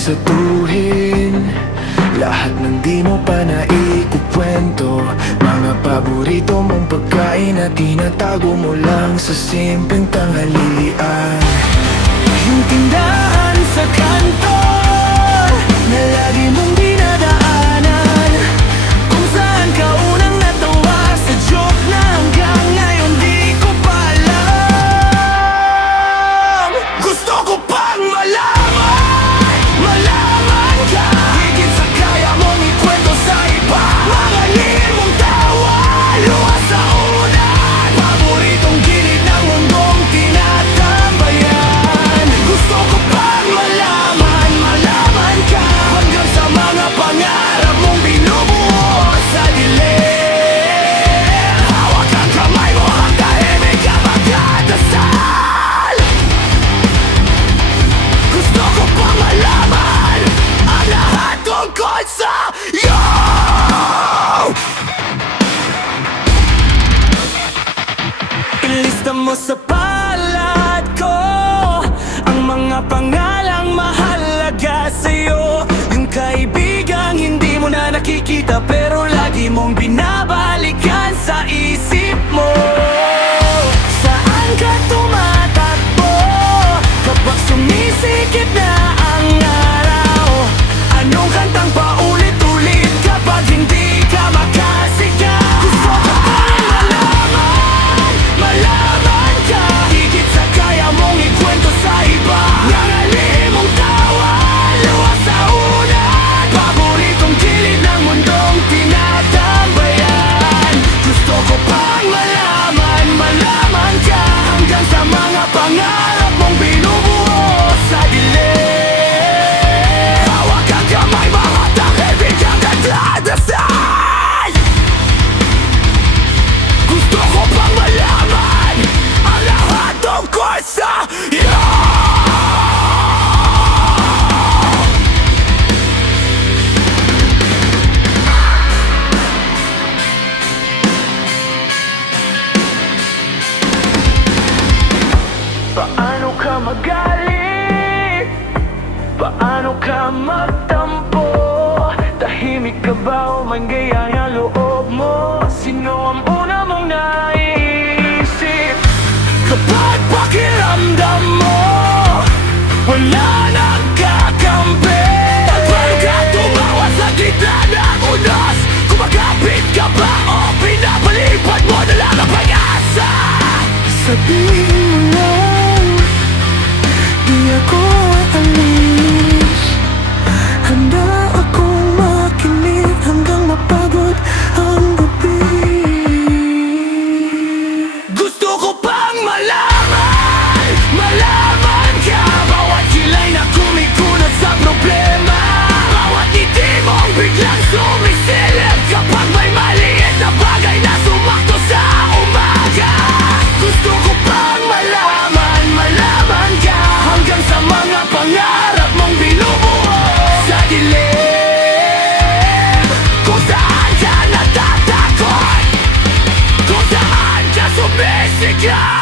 satuhin lahat ng di mo pa naikukwento. Mga paborito mong pagkain na tinatago mo lang sa simpleng tanghalian. Yung tindahan sa kanto na lagi mong dinadaanan, kung saan ka unang natawa sa joke na hanggang ngayon di ko pa alam. Gusto ko pang malaman ka, higit sa kaya mong ikwento sa iba. Mahalin mong tawa, luwas sa unan, paboritong gilid ng mundong tinatambayan. Gusto ko pang malaman ka, hanggang sa mga pangarap mong binubuo sa dilim. Hawak ang kamay mo at tahimik ka magdadasal. Gusto ko pang malaman ang lahat tungkol sa iyo. Ilista mo sa palad ko ang mga pangalang mahalaga sa'yo. Yung kaibigang hindi mo na nakikita pero lagi mong binabalikan sa isip mo. Saan ka tumatakbo kapag sumisikip na ang araw? Anong kantang paulit-ulit kapag hindi ka makasigaw? Gusto ko pang malaman ka, higit sa kaya mong ikwento sa iba. Nangalim mong tawa, luwas sa unan, paboritong gilid ng mundong tinatambayan. Gusto ko pang malaman ka, hanggang sa mga pangarap mong binubuo sa dilim. Hawak ang kamay, mga tahimik ang nagdadasal. Gusto ko pang malaman ang lahat tungkol sa iyo. Paano ka magalit? Paano ka magtampo? Tahimik ka ba o may gayaya loob mo? Sino ang una mong naisip kapag pakiramdam mo wala nang kakampi? Paano ka tumawa sa gitna ng unos? Kumagapit ka ba o pinapalipad mo na lang ang pag-asa? Sabihin mo lang, di ako aalis. Handa akong makinig hanggang mapagod ang gabi. Gusto ko pang malaman ka, bawat kilay na kumikunat sa problema, bawat ngiti mong biglang sumisilip kapag may maliit na bagay na sumakto sa umaga. Gusto ko pang malaman ka, hanggang sa mga pangarap mong binubuo sa dilim. Kung saan ka natatakot, kung saan ka sumisigaw.